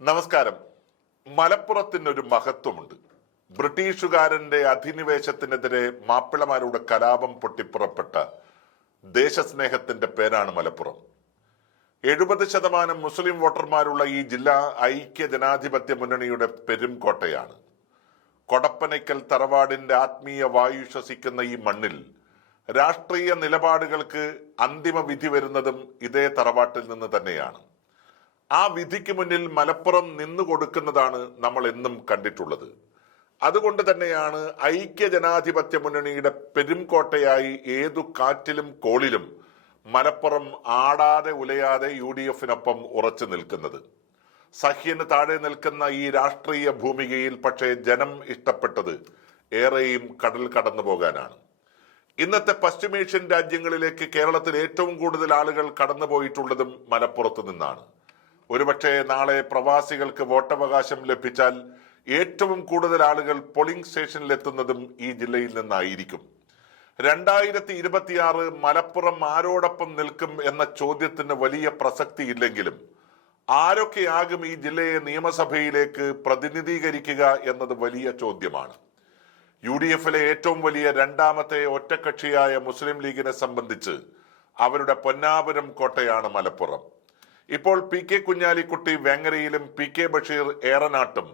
നമസ്കാരം. മലപ്പുറത്തിനൊരു മഹത്വമുണ്ട്. ബ്രിട്ടീഷുകാരന്റെ അധിനിവേശത്തിനെതിരെ മാപ്പിളമാരുടെ കലാപം പൊട്ടിപ്പുറപ്പെട്ട ദേശസ്നേഹത്തിന്റെ പേരാണ് മലപ്പുറം. 70% മുസ്ലിം വോട്ടർമാരുള്ള ഈ ജില്ല ഐക്യ ജനാധിപത്യ മുന്നണിയുടെ പെരുംകോട്ടയാണ്. കൊടപ്പനയ്ക്കൽ തറവാടിന്റെ ആത്മീയ വായു ശ്വസിക്കുന്ന ഈ മണ്ണിൽ രാഷ്ട്രീയ നിലപാടുകൾക്ക് അന്തിമ വിധി വരുന്നതും ഇതേ തറവാട്ടിൽ നിന്ന് തന്നെയാണ്. ആ വിധിക്ക് മുന്നിൽ മലപ്പുറം നിന്നു കൊടുക്കുന്നതാണ് നമ്മൾ എന്നും കണ്ടിട്ടുള്ളത്. അതുകൊണ്ട് തന്നെയാണ് ഐക്യ ജനാധിപത്യ മുന്നണിയുടെ പെരുംകോട്ടയായി ഏതു കാറ്റിലും കോളിലും മലപ്പുറം ആടാതെ ഉലയാതെ UDF-നൊപ്പം ഉറച്ചു നിൽക്കുന്നത്. സഹ്യന് താഴെ നിൽക്കുന്ന ഈ രാഷ്ട്രീയ ഭൂമികയിൽ പക്ഷേ ജനം ഇഷ്ടപ്പെട്ടത് ഏറെയും കടൽ കടന്നു പോകാനാണ്. ഇന്നത്തെ പശ്ചിമേഷ്യൻ രാജ്യങ്ങളിലേക്ക് കേരളത്തിൽ ഏറ്റവും കൂടുതൽ ആളുകൾ കടന്നുപോയിട്ടുള്ളതും മലപ്പുറത്ത് നിന്നാണ്. ഒരുപക്ഷെ നാളെ പ്രവാസികൾക്ക് വോട്ടവകാശം ലഭിച്ചാൽ ഏറ്റവും കൂടുതൽ ആളുകൾ പോളിംഗ് സ്റ്റേഷനിൽ എത്തുന്നതും ഈ ജില്ലയിൽ നിന്നായിരിക്കും. 2026 മലപ്പുറം ആരോടൊപ്പം നിൽക്കും എന്ന ചോദ്യത്തിന് വലിയ പ്രസക്തി ഇല്ലെങ്കിലും ആരൊക്കെയാകും ഈ ജില്ലയെ നിയമസഭയിലേക്ക് പ്രതിനിധീകരിക്കുക എന്നത് വലിയ ചോദ്യമാണ്. UDF-ലെ ഏറ്റവും വലിയ രണ്ടാമത്തെ ഒറ്റക്കക്ഷിയായ മുസ്ലിം ലീഗിനെ സംബന്ധിച്ച് അവരുടെ പൊന്നാപുരം കോട്ടയാണ് മലപ്പുറം. ഇപ്പോൾ PK Kunhalikutty വേങ്ങരയിലും PK Basheer ഏറനാട്ടും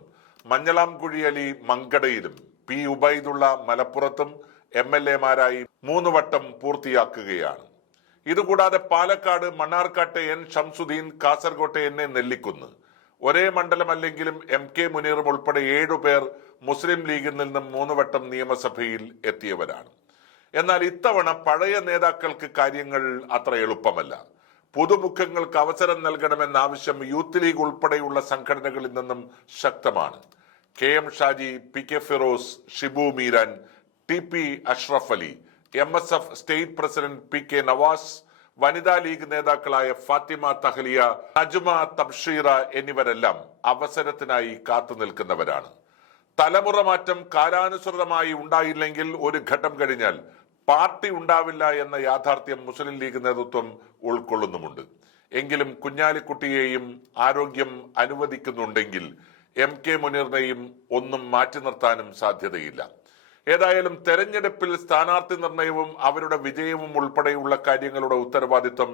Manjalamkuzhi Ali മങ്കടയിലും P Ubaidullah മലപ്പുറത്തും MLA-മാരായി 3 വട്ടം പൂർത്തിയാക്കുകയാണ്. ഇതുകൂടാതെ പാലക്കാട് മണ്ണാർക്കാട്ടെ N ഷംസുദ്ദീൻ, കാസർകോട്ടെ NA നെല്ലിക്കുന്ന്, ഒരേ മണ്ഡലമല്ലെങ്കിലും MK മുനീറും ഉൾപ്പെടെ 7 പേർ മുസ്ലിം ലീഗിൽ നിന്നും 3 വട്ടം നിയമസഭയിൽ എത്തിയവരാണ്. എന്നാൽ ഇത്തവണ പഴയ നേതാക്കൾക്ക് കാര്യങ്ങൾ അത്ര എളുപ്പമല്ല. പുതുമുഖങ്ങൾക്ക് അവസരം നൽകണമെന്ന ആവശ്യം യൂത്ത് ലീഗ് ഉൾപ്പെടെയുള്ള സംഘടനകളിൽ നിന്നും ശക്തമാണ്. KM Shaji, PK Firoz, Shibu Meeran, TP Ashraf Ali, MSF state president PK Navas, വനിതാ ലീഗ് നേതാക്കളായ ഫാത്തിമ തഹ്ലിയ, നജ്മ തബ്ഷീറ എന്നിവരെല്ലാം അവസരത്തിനായി കാത്തു നിൽക്കുന്നവരാണ്. തലമുറ മാറ്റം കാലാനുസൃതമായി ഉണ്ടായില്ലെങ്കിൽ ഒരു ഘട്ടം കഴിഞ്ഞാൽ പാർട്ടി ഉണ്ടാവില്ല എന്ന യാഥാർത്ഥ്യം മുസ്ലിം ലീഗ് നേതൃത്വം ഉൾക്കൊള്ളുന്നുമുണ്ട്. എങ്കിലും കുഞ്ഞാലിക്കുട്ടിയെയും ആരോഗ്യം അനുവദിക്കുന്നുണ്ടെങ്കിൽ MK മുനീറിനെയും ഒന്നും മാറ്റി നിർത്താനും സാധ്യതയില്ല. ഏതായാലും തെരഞ്ഞെടുപ്പിൽ സ്ഥാനാർത്ഥി നിർണയവും അവരുടെ വിജയവും ഉൾപ്പെടെയുള്ള കാര്യങ്ങളുടെ ഉത്തരവാദിത്വം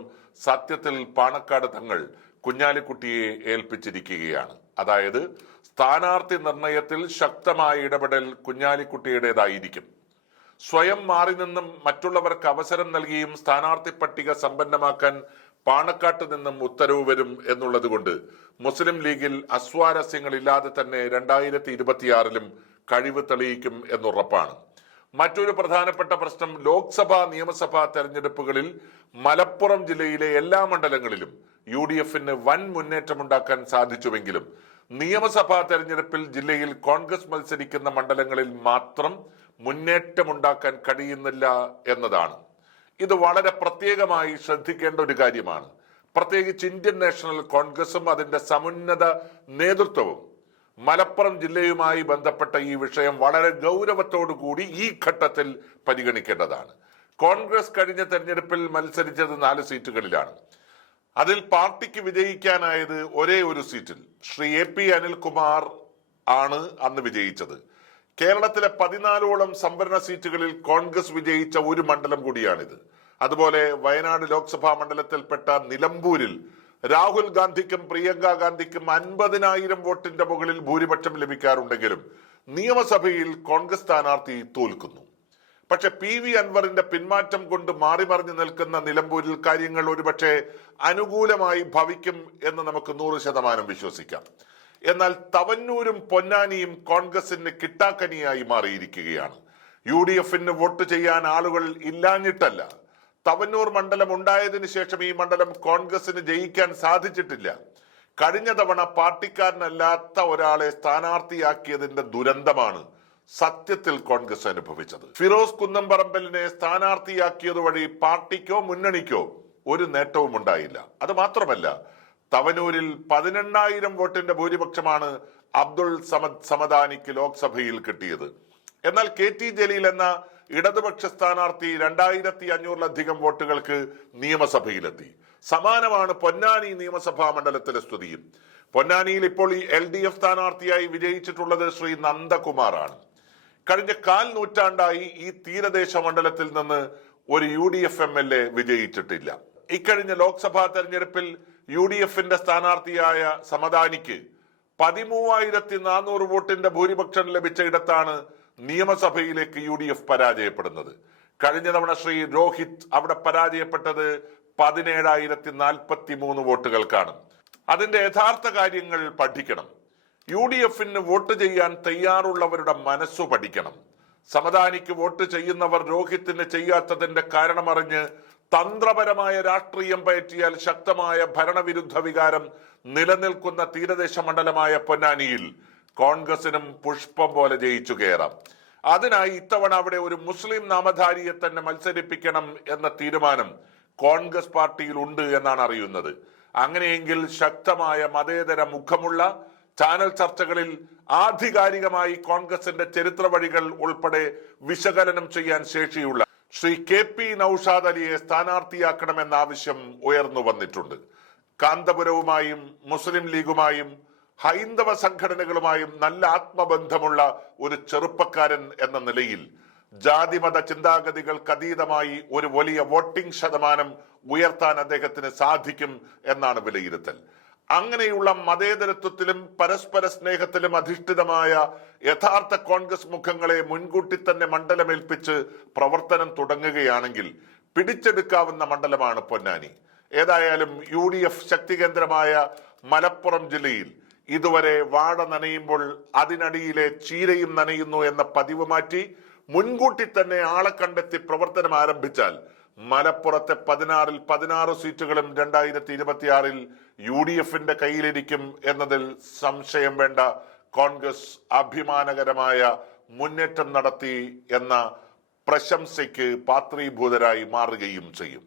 സത്യത്തിൽ പാണക്കാട് തങ്ങൾ കുഞ്ഞാലിക്കുട്ടിയെ ഏൽപ്പിച്ചിരിക്കുകയാണ്. അതായത് സ്ഥാനാർത്ഥി നിർണയത്തിൽ ശക്തമായ ഇടപെടൽ കുഞ്ഞാലിക്കുട്ടിയുടേതായിരിക്കും. സ്വയം മാറി നിന്നും മറ്റുള്ളവർക്ക് അവസരം നൽകിയും സ്ഥാനാർത്ഥി പട്ടിക സമ്പന്നമാക്കാൻ പാണക്കാട്ട് നിന്നും ഉത്തരവ് വരും എന്നുള്ളത് കൊണ്ട് മുസ്ലിം ലീഗിൽ അസ്വാരസ്യങ്ങളില്ലാതെ തന്നെ 2026-ലും കഴിവ് തെളിയിക്കും എന്നുറപ്പാണ്. മറ്റൊരു പ്രധാനപ്പെട്ട പ്രശ്നം, ലോക്സഭാ നിയമസഭാ തെരഞ്ഞെടുപ്പുകളിൽ മലപ്പുറം ജില്ലയിലെ എല്ലാ മണ്ഡലങ്ങളിലും UDF-ന് വൻ മുന്നേറ്റമുണ്ടാക്കാൻ സാധിച്ചുവെങ്കിലും നിയമസഭാ തെരഞ്ഞെടുപ്പിൽ ജില്ലയിൽ കോൺഗ്രസ് മത്സരിക്കുന്ന മണ്ഡലങ്ങളിൽ മാത്രം മുന്നേറ്റമുണ്ടാക്കാൻ കഴിയുന്നില്ല എന്നതാണ്. ഇത് വളരെ പ്രത്യേകമായി ശ്രദ്ധിക്കേണ്ട ഒരു കാര്യമാണ്. പ്രത്യേകിച്ച് ഇന്ത്യൻ നാഷണൽ കോൺഗ്രസും അതിന്റെ സമുന്നത നേതൃത്വവും മലപ്പുറം ജില്ലയുമായി ബന്ധപ്പെട്ട ഈ വിഷയം വളരെ ഗൗരവത്തോടു കൂടി ഈ ഘട്ടത്തിൽ പരിഗണിക്കേണ്ടതാണ്. കോൺഗ്രസ് കഴിഞ്ഞ തെരഞ്ഞെടുപ്പിൽ മത്സരിച്ചത് 4 സീറ്റുകളിലാണ്. അതിൽ പാർട്ടിക്ക് വിജയിക്കാനായത് ഒരേ ഒരു സീറ്റിൽ ശ്രീ AP അനിൽകുമാർ ആണ് അന്ന് വിജയിച്ചത്. കേരളത്തിലെ 14ഓളം സംവരണ സീറ്റുകളിൽ കോൺഗ്രസ് വിജയിച്ച ഒരു മണ്ഡലം കൂടിയാണിത്. അതുപോലെ വയനാട് ലോക്സഭാ മണ്ഡലത്തിൽപ്പെട്ട നിലമ്പൂരിൽ രാഹുൽ ഗാന്ധിക്കും പ്രിയങ്ക ഗാന്ധിക്കും 50,000 വോട്ടിന്റെ മുകളിൽ ഭൂരിപക്ഷം ലഭിക്കാറുണ്ടെങ്കിലും നിയമസഭയിൽ കോൺഗ്രസ് സ്ഥാനാർത്ഥി തോൽക്കുന്നു. പക്ഷെ PV അൻവറിന്റെ പിന്മാറ്റം കൊണ്ട് മാറി മറിഞ്ഞു നിൽക്കുന്ന നിലമ്പൂരിൽ കാര്യങ്ങൾ ഒരുപക്ഷെ അനുകൂലമായി ഭവിക്കും എന്ന് നമുക്ക് 100% വിശ്വസിക്കാം. എന്നാൽ തവന്നൂരും പൊന്നാനിയും കോൺഗ്രസിന് കിട്ടാക്കനിയായി മാറിയിരിക്കുകയാണ്. UDF-ന് വോട്ട് ചെയ്യാൻ ആളുകൾ ഇല്ലാഞ്ഞിട്ടല്ല, തവന്നൂർ മണ്ഡലം ഉണ്ടായതിനു ശേഷം ഈ മണ്ഡലം കോൺഗ്രസിന് ജയിക്കാൻ സാധിച്ചിട്ടില്ല. കഴിഞ്ഞ തവണ പാർട്ടിക്കാരനല്ലാത്ത ഒരാളെ സ്ഥാനാർത്ഥിയാക്കിയതിന്റെ ദുരന്തമാണ് സത്യത്തിൽ കോൺഗ്രസ് അനുഭവിച്ചത്. ഫിറോസ് കുന്നംപറമ്പലിനെ സ്ഥാനാർത്ഥിയാക്കിയത് വഴി പാർട്ടിക്കോ മുന്നണിക്കോ ഒരു നേട്ടവും ഉണ്ടായില്ല. അത് മാത്രമല്ല, തവനൂരിൽ 18,000 വോട്ടിന്റെ ഭൂരിപക്ഷമാണ് അബ്ദുൾ സമദ് സമദാനിക്ക് ലോക്സഭയിൽ കിട്ടിയത്. എന്നാൽ KT ജലീൽ എന്ന ഇടതുപക്ഷ സ്ഥാനാർത്ഥി 2500-ലധികം വോട്ടുകൾക്ക് നിയമസഭയിലെത്തി. സമാനമാണ് പൊന്നാനി നിയമസഭാ മണ്ഡലത്തിലെ സ്ഥിതിയും. പൊന്നാനിയിൽ ഇപ്പോൾ ഈ LDF സ്ഥാനാർത്ഥിയായി വിജയിച്ചിട്ടുള്ളത് ശ്രീ നന്ദകുമാറാണ്. കഴിഞ്ഞ 1/4 നൂറ്റാണ്ടായി ഈ തീരദേശ മണ്ഡലത്തിൽ നിന്ന് ഒരു UDF MLA വിജയിച്ചിട്ടില്ല. ഇക്കഴിഞ്ഞ ലോക്സഭാ തെരഞ്ഞെടുപ്പിൽ UDFന്റെ സ്ഥാനാർത്ഥിയായ സമദാനിക്ക് 13,400 വോട്ടിന്റെ ഭൂരിപക്ഷം ലഭിച്ച ഇടത്താണ് നിയമസഭയിലേക്ക് UDF പരാജയപ്പെടുന്നത്. കഴിഞ്ഞ തവണ ശ്രീ രോഹിത് അവിടെ പരാജയപ്പെട്ടത് 17,043 വോട്ടുകൾക്കാണ്. അതിന്റെ യഥാർത്ഥ കാര്യങ്ങൾ പഠിക്കണം. UDFന് വോട്ട് ചെയ്യാൻ തയ്യാറുള്ളവരുടെ മനസ്സു പഠിക്കണം. സമദാനിക്ക് വോട്ട് ചെയ്യുന്നവർ രോഹിത്തിന് ചെയ്യാത്തതിന്റെ കാരണമറിഞ്ഞ് തന്ത്രപരമായ രാഷ്ട്രീയം പയറ്റിയാൽ ശക്തമായ ഭരണവിരുദ്ധ വികാരം നിലനിൽക്കുന്ന തീരദേശ മണ്ഡലമായ പൊന്നാനിയിൽ കോൺഗ്രസിനും പുഷ്പം പോലെ ജയിച്ചു കയറാം. അതിനായി ഇത്തവണ അവിടെ ഒരു മുസ്ലിം നാമധാരിയെ തന്നെ മത്സരിപ്പിക്കണം എന്ന തീരുമാനം കോൺഗ്രസ് പാർട്ടിയിൽ ഉണ്ട് എന്നാണ് അറിയുന്നത്. അങ്ങനെയെങ്കിൽ ശക്തമായ മതേതര മുഖമുള്ള ചാനൽ ചർച്ചകളിൽ ആധികാരികമായി കോൺഗ്രസിന്റെ ചരിത്ര വഴികൾ ഉൾപ്പെടെ വിശകലനം ചെയ്യാൻ ശേഷിയുള്ള ശ്രീ KP നൌഷാദ് അലിയെ സ്ഥാനാർത്ഥിയാക്കണമെന്ന ആവശ്യം ഉയർന്നു വന്നിട്ടുണ്ട്. കാന്തപുരവുമായും മുസ്ലിം ലീഗുമായും ഹൈന്ദവ സംഘടനകളുമായും നല്ല ആത്മബന്ധമുള്ള ഒരു ചെറുപ്പക്കാരൻ എന്ന നിലയിൽ ജാതിമത ചിന്താഗതികൾക്ക് അതീതമായി ഒരു വലിയ വോട്ടിംഗ് ശതമാനം ഉയർത്താൻ അദ്ദേഹത്തിന് സാധിക്കും എന്നാണ് വിലയിരുത്തൽ. അങ്ങനെയുള്ള മതേതരത്വത്തിലും പരസ്പര സ്നേഹത്തിലും അധിഷ്ഠിതമായ യഥാർത്ഥ കോൺഗ്രസ് മുഖങ്ങളെ മുൻകൂട്ടി തന്നെ മണ്ഡലമേൽപ്പിച്ച് പ്രവർത്തനം തുടങ്ങുകയാണെങ്കിൽ പിടിച്ചെടുക്കാവുന്ന മണ്ഡലമാണ് പൊന്നാനി. ഏതായാലും UDF ശക്തി കേന്ദ്രമായ മലപ്പുറം ജില്ലയിൽ ഇതുവരെ വാഴ നനയുമ്പോൾ അതിനടിയിലെ ചീരയും നനയുന്നു എന്ന പതിവ് മാറ്റി മുൻകൂട്ടി തന്നെ ആളെ കണ്ടെത്തി പ്രവർത്തനം ആരംഭിച്ചാൽ മലപ്പുറത്തെ 16-ൽ 16 സീറ്റുകളും 2026-ൽ UDFന്റെ കയ്യിലിരിക്കും എന്നതിൽ സംശയം വേണ്ട. കോൺഗ്രസ് അഭിമാനകരമായ മുന്നേറ്റം നടത്തി എന്ന പ്രശംസയ്ക്ക് പാത്രീഭൂതരായി മാറുകയും ചെയ്യും.